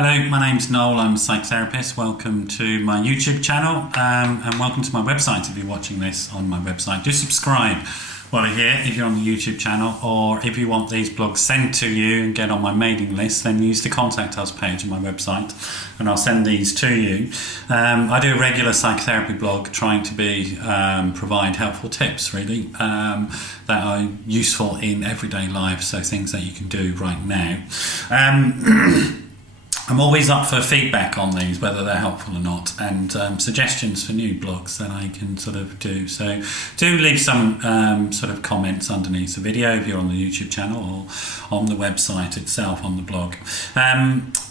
Hello, my name's Noel, I'm a psychotherapist. Welcome to my YouTube channel and welcome to my website if you're watching this on my website. Do subscribe while you're here if you're on the YouTube channel, or if you want these blogs sent to you and get on my mailing list, then use the Contact Us page on my website and I'll send these to you. I do a regular psychotherapy blog trying to provide helpful tips really that are useful in everyday life, so things that you can do right now. I'm always up for feedback on these, whether they're helpful or not, and suggestions for new blogs that I can sort of do. So do leave some sort of comments underneath the video if you're on the YouTube channel or on the website itself, on the blog.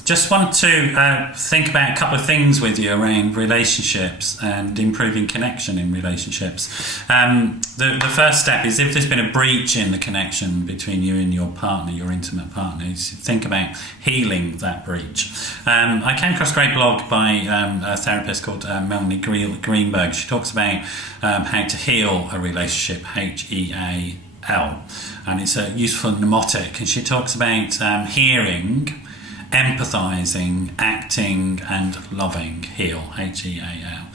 Just want to think about a couple of things with you around relationships and improving connection in relationships. The first step is, if there's been a breach in the connection between you and your partner, your intimate partner, is think about healing that breach. I came across a great blog by a therapist called Melanie Greenberg. She talks about how to heal a relationship, H-E-A-L, and it's a useful mnemonic, and she talks about hearing, empathising, acting and loving. Heal, H-E-A-L.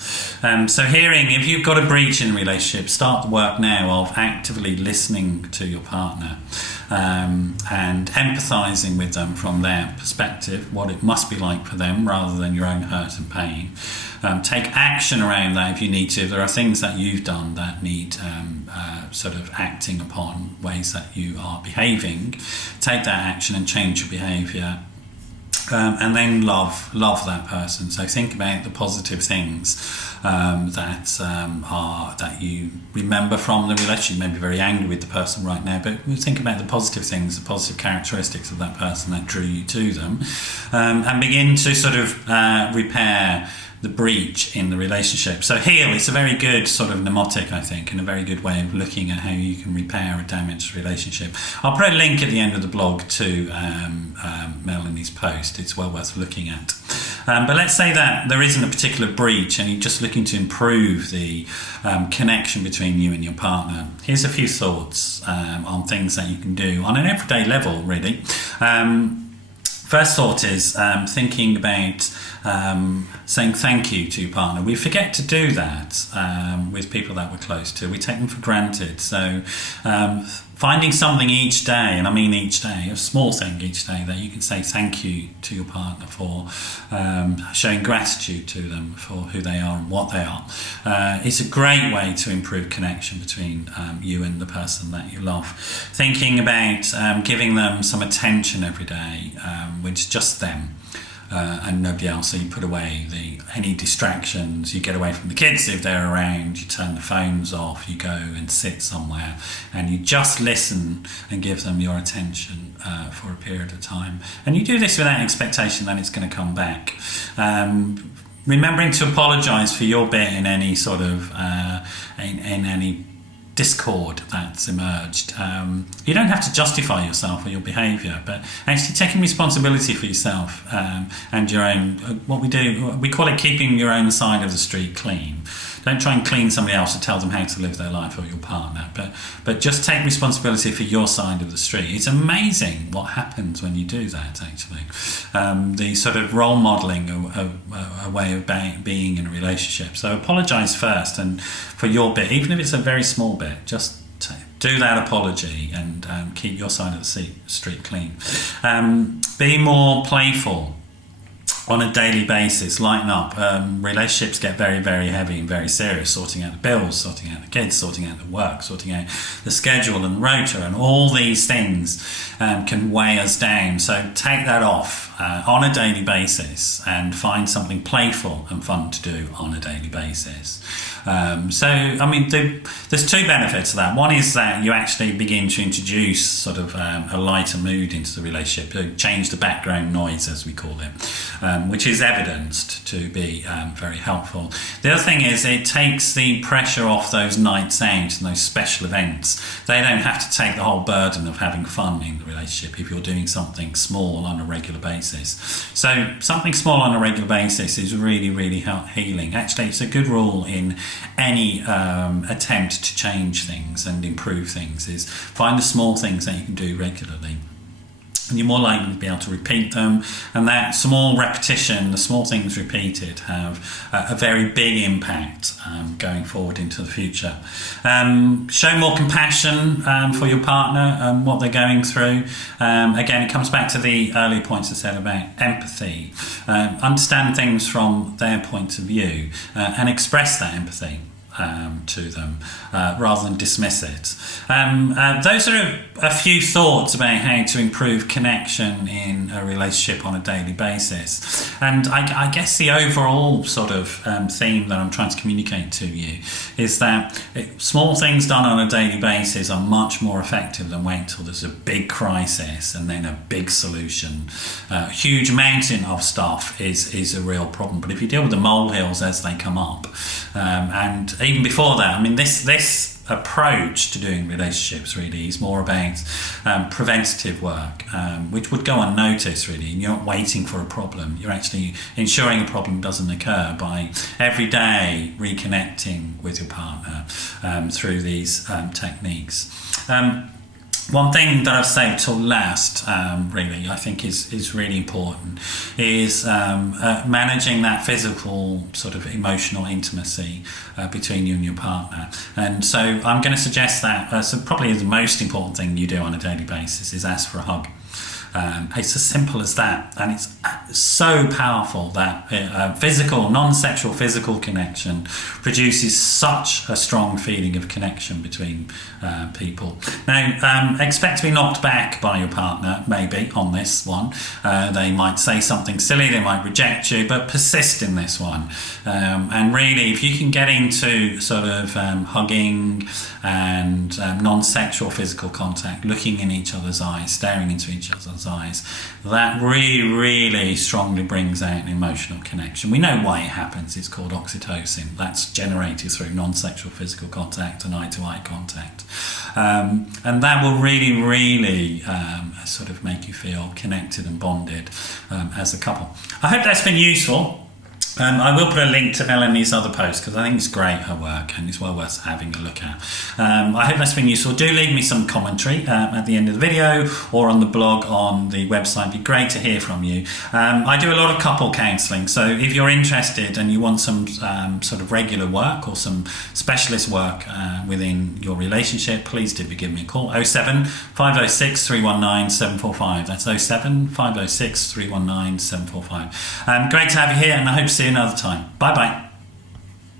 So hearing, if you've got a breach in a relationship, start the work now of actively listening to your partner and empathising with them from their perspective, what it must be like for them rather than your own hurt and pain. Take action around that if you need to. If there are things that you've done that need sort of acting upon, ways that you are behaving, take that action and change your behaviour. And then love that person. So think about the positive things that you remember from the relationship. You may be very angry with the person right now, but think about the positive things, the positive characteristics of that person that drew you to them, and begin to sort of repair the breach in the relationship. So heal is a very good sort of mnemonic, I think, and a very good way of looking at how you can repair a damaged relationship. I'll put a link at the end of the blog to Melanie's post. It's well worth looking at. But let's say that there isn't a particular breach and you're just looking to improve the connection between you and your partner. Here's a few thoughts on things that you can do on an everyday level, really. First thought is thinking about saying thank you to your partner. We forget to do that with people that we're close to. We take them for granted. So finding something each day, and I mean each day, a small thing each day that you can say thank you to your partner for, showing gratitude to them for who they are and what they are. It's a great way to improve connection between you and the person that you love. Thinking about giving them some attention every day, when it's just them and nobody else. So you put away any distractions, you get away from the kids if they're around, you turn the phones off, you go and sit somewhere and you just listen and give them your attention for a period of time. And you do this without expectation that it's going to come back. Remembering to apologise for your bit in any sort of in any discord that's emerged. You don't have to justify yourself or your behaviour, but actually taking responsibility for yourself and your own, what we do, we call it keeping your own side of the street clean. Don't try and clean somebody else or tell them how to live their life or your partner, but just take responsibility for your side of the street. It's amazing what happens when you do that, actually. The sort of role modelling a way of being in a relationship. So apologise first, and for your bit, even if it's a very small bit, just do that apology and keep your side of the street clean. Be more playful on a daily basis. Lighten up. Relationships get very, very heavy and very serious, sorting out the bills, sorting out the kids, sorting out the work, sorting out the schedule and the rota, and all these things can weigh us down. So take that off on a daily basis and find something playful and fun to do on a daily basis. So, I mean, there's two benefits to that. One is that you actually begin to introduce sort of a lighter mood into the relationship, change the background noise, as we call it, which is evidenced to be very helpful. The other thing is it takes the pressure off those nights out and those special events. They don't have to take the whole burden of having fun in the relationship if you're doing something small on a regular basis. So something small on a regular basis is really, really healing. Actually, it's a good rule in any attempt to change things and improve things, is find the small things that you can do regularly. and you're more likely to be able to repeat them. And that small repetition, the small things repeated, have a very big impact going forward into the future. Show more compassion for your partner and what they're going through. Again, it comes back to the earlier points I said about empathy. Understand things from their point of view and express that empathy to them rather than dismiss it. Those are a few thoughts about how to improve connection in a relationship on a daily basis. And I guess the overall sort of theme that I'm trying to communicate to you is that small things done on a daily basis are much more effective than wait till there's a big crisis and then a big solution. A huge mountain of stuff is a real problem. But if you deal with the molehills as they come up, and even before that, I mean, this approach to doing relationships really is more about preventative work, which would go unnoticed really. You're not waiting for a problem, you're actually ensuring a problem doesn't occur by every day reconnecting with your partner through these techniques. One thing that I've saved till last, really, I think is really important, is managing that physical sort of emotional intimacy between you and your partner. And so I'm going to suggest that so probably the most important thing you do on a daily basis is ask for a hug. It's as simple as that, and it's so powerful that physical, non-sexual physical connection produces such a strong feeling of connection between people. Now, expect to be knocked back by your partner, maybe, on this one. They might say something silly, they might reject you, but persist in this one. And really, if you can get into sort of hugging and non-sexual physical contact, looking in each other's eyes, staring into each other's eyes, that really strongly brings out an emotional connection. We know why it happens. It's called oxytocin. That's generated through non-sexual physical contact and eye-to-eye contact, and that will really sort of make you feel connected and bonded as a couple. I hope that's been useful. I will put a link to Melanie's other post because I think it's great, her work, and it's well worth having a look at. I hope that's been useful. Do leave me some commentary at the end of the video or on the blog on the website. It'd be great to hear from you. I do a lot of couple counselling, so if you're interested and you want some sort of regular work or some specialist work within your relationship, please do give me a call. 07 506 319 745. That's 07 506 319 745. Great to have you here, and I hope to see you another time. Bye bye.